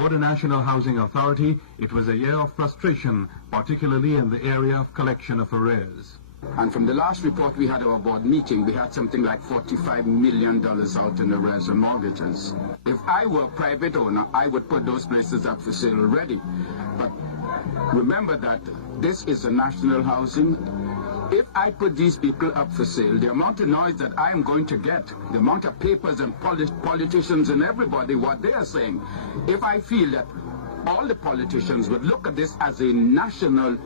For the National Housing Authority, it was a year of frustration, particularly in the area of collection of arrears. And from the last report we had our board meeting, we had something like $45 million out in arrears and mortgages. If I were a private owner, I would put those places up for sale already. But remember that this is a national housing. If I put these people up for sale, the amount of noise that I am going to get, the amount of papers and politicians and everybody, what they are saying, if I feel that all the politicians would look at this as a national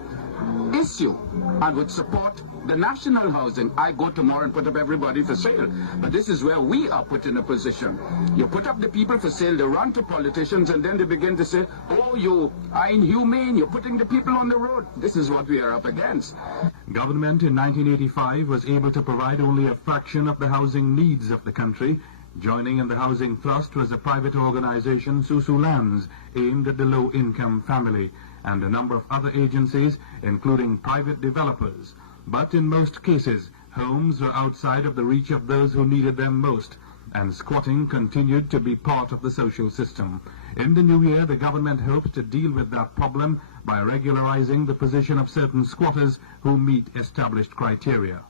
issue and would support the national housing, I go tomorrow and put up everybody for sale. But this is where we are put in a position. You put up the people for sale, they run to politicians, and then they begin to say, oh, you are inhumane, you're putting the people on the road. This is what we are up against. Government in 1985 was able to provide only a fraction of the housing needs of the country. Joining in the Housing Thrust was a private organization, Susu Lands, aimed at the low-income family, and a number of other agencies, including private developers. But in most cases, homes were outside of the reach of those who needed them most, and squatting continued to be part of the social system. In the new year, the government hopes to deal with that problem by regularizing the position of certain squatters who meet established criteria.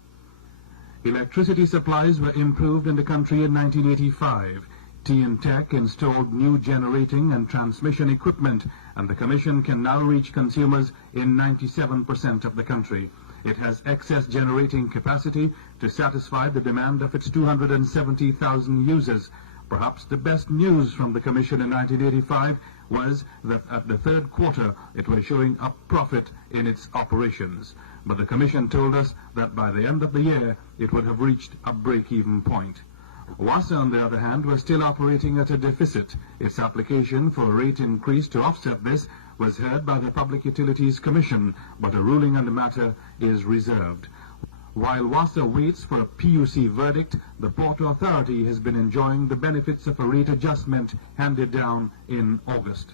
Electricity supplies were improved in the country in 1985. TNTech installed new generating and transmission equipment, and the Commission can now reach consumers in 97% of the country. It has excess generating capacity to satisfy the demand of its 270,000 users. Perhaps the best news from the Commission in 1985 was that at the third quarter it was showing a profit in its operations. But the Commission told us that by the end of the year it would have reached a break-even point. WASA, on the other hand, was still operating at a deficit. Its application for a rate increase to offset this was heard by the Public Utilities Commission, but a ruling on the matter is reserved. While WASA waits for a PUC verdict, the Port Authority has been enjoying the benefits of a rate adjustment handed down in August.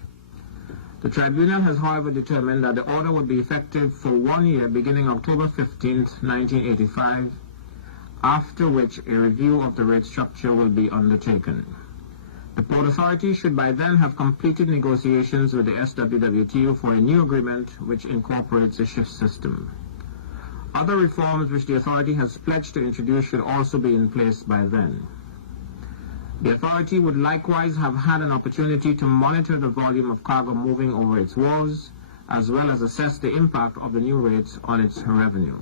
The tribunal has, however, determined that the order will be effective for 1 year beginning October 15, 1985, after which a review of the rate structure will be undertaken. The Port Authority should by then have completed negotiations with the SWWTO for a new agreement which incorporates a shift system. Other reforms which the authority has pledged to introduce should also be in place by then. The authority would likewise have had an opportunity to monitor the volume of cargo moving over its wharves, as well as assess the impact of the new rates on its revenue.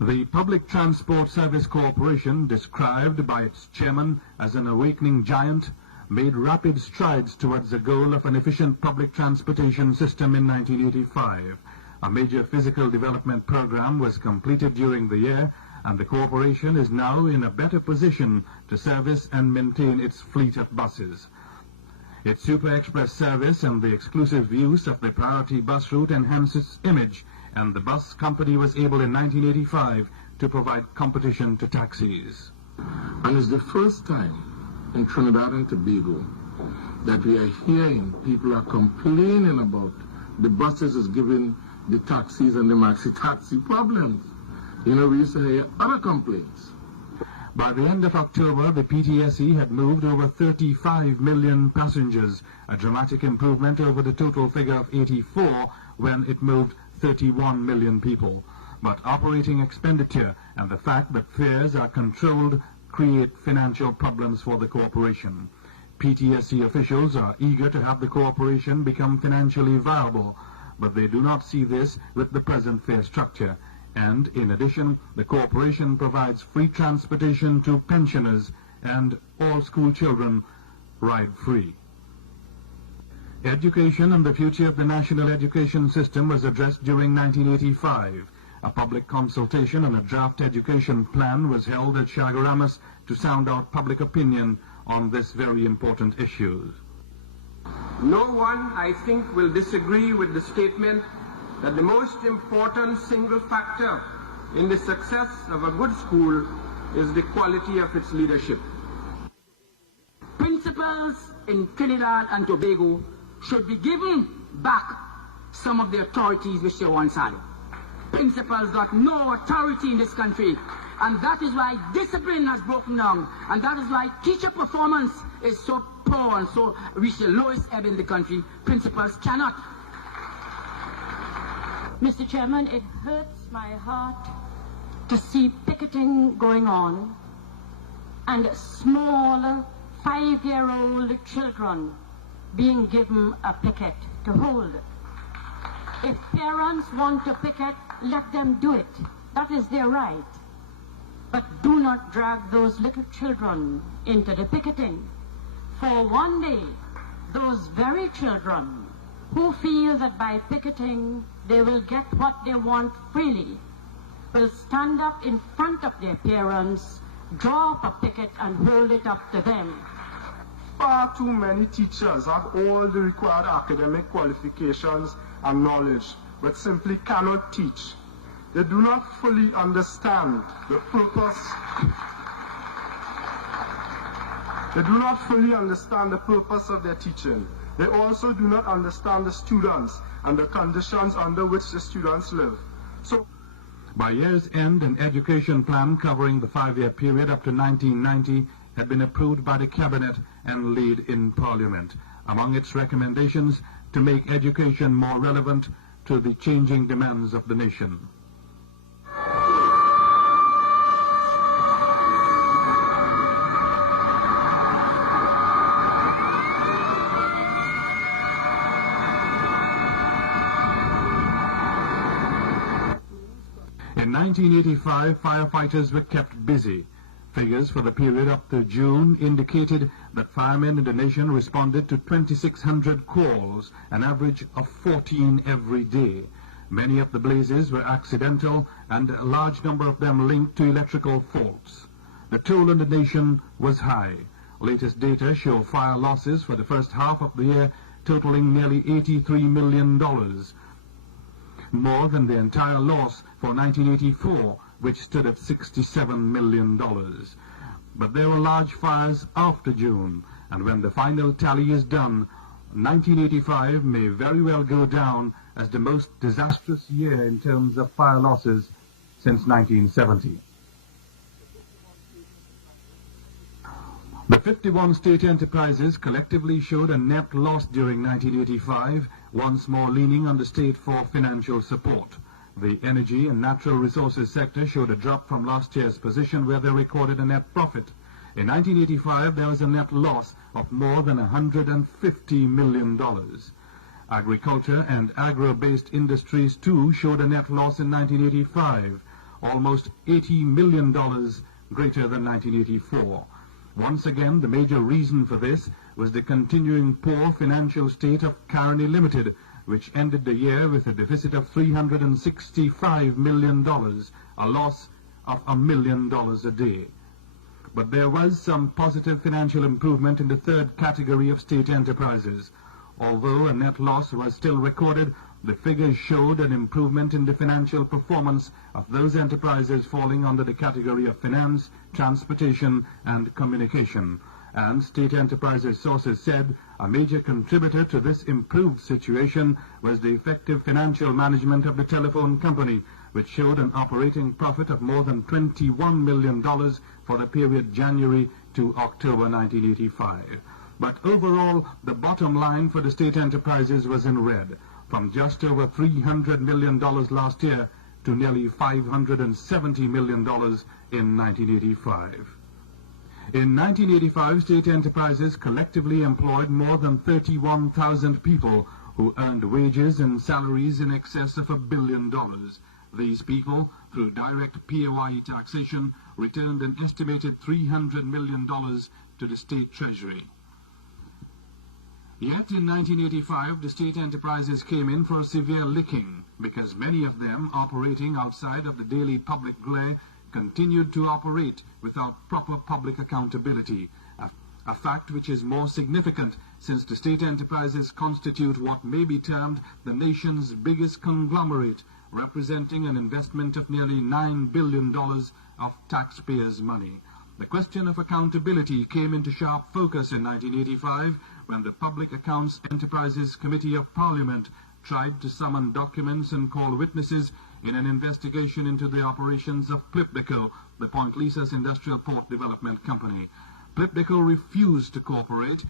The Public Transport Service Corporation, described by its chairman as an awakening giant, made rapid strides towards the goal of an efficient public transportation system in 1985. A major physical development program was completed during the year, and the corporation is now in a better position to service and maintain its fleet of buses. Its Super Express service and the exclusive use of the priority bus route enhanced its image, and the bus company was able in 1985 to provide competition to taxis. And it's the first time in Trinidad and Tobago that we are hearing people are complaining about the buses is giving the taxis and the maxi taxi problems. You know, we used to hear other complaints. By the end of October, the PTSE had moved over 35 million passengers, a dramatic improvement over the total figure of 84 when it moved 31 million people. But operating expenditure and the fact that fares are controlled create financial problems for the corporation. PTSE officials are eager to have the corporation become financially viable, but they do not see this with the present fare structure. And in addition, the corporation provides free transportation to pensioners, and all school children ride free. Education and the future of the national education system was addressed during 1985. A public consultation on a draft education plan was held at Chaguaramas to sound out public opinion on this very important issue. No one, I think, will disagree with the statement that the most important single factor in the success of a good school is the quality of its leadership. Principals in Trinidad and Tobago should be given back some of the authorities which they once had. Principals got no authority in this country, and that is why discipline has broken down, and that is why teacher performance is so poor and so reach the lowest ebb in the country, principals cannot. Mr. Chairman, it hurts my heart to see picketing going on and small 5-year-old children being given a picket to hold. If parents want to picket, let them do it. That is their right. But do not drag those little children into the picketing. For one day, those very children who feel that by picketing they will get what they want freely will stand up in front of their parents, draw up a picket and hold it up to them. Far too many teachers have all the required academic qualifications and knowledge, but simply cannot teach. They do not fully understand the purpose. They do not fully understand the purpose of their teaching. They also do not understand the students and the conditions under which the students live. So, by year's end, an education plan covering the 5-year period up to 1990 had been approved by the Cabinet and laid in Parliament. Among its recommendations, to make education more relevant to the changing demands of the nation. In 1985, firefighters were kept busy. Figures for the period up to June indicated that firemen in the nation responded to 2,600 calls, an average of 14 every day. Many of the blazes were accidental, and a large number of them linked to electrical faults. The toll on the nation was high. Latest data show fire losses for the first half of the year totaling nearly $83 million. More than the entire loss for 1984, which stood at $67 million. But there were large fires after June, and when the final tally is done, 1985 may very well go down as the most disastrous year in terms of fire losses since 1970. The 51 state enterprises collectively showed a net loss during 1985, once more leaning on the state for financial support. The energy and natural resources sector showed a drop from last year's position where they recorded a net profit. In 1985, there was a net loss of more than $150 million. Agriculture and agro-based industries, too, showed a net loss in 1985, almost $80 million greater than 1984. Once again, the major reason for this was the continuing poor financial state of Carney Limited, which ended the year with a deficit of $365 million, a loss of $1 million a day. But there was some positive financial improvement in the third category of state enterprises. Although a net loss was still recorded, the figures showed an improvement in the financial performance of those enterprises falling under the category of finance, transportation, and communication. And state enterprises sources said a major contributor to this improved situation was the effective financial management of the telephone company, which showed an operating profit of more than $21 million for the period January to October 1985. But overall, the bottom line for the state enterprises was in red, from just over $300 million last year to nearly $570 million in 1985. In 1985, state enterprises collectively employed more than 31,000 people who earned wages and salaries in excess of $1 billion. These people, through direct PAYE taxation, returned an estimated $300 million to the state treasury. Yet in 1985, the state enterprises came in for a severe licking, because many of them, operating outside of the daily public glare, continued to operate without proper public accountability, a fact which is more significant since the state enterprises constitute what may be termed the nation's biggest conglomerate, representing an investment of nearly $9 billion of taxpayers' money. The question of accountability came into sharp focus in 1985 when the Public Accounts Enterprises Committee of Parliament tried to summon documents and call witnesses in an investigation into the operations of Plipdeco, the Point Lisas Industrial Port Development Company. Plipdeco refused to cooperate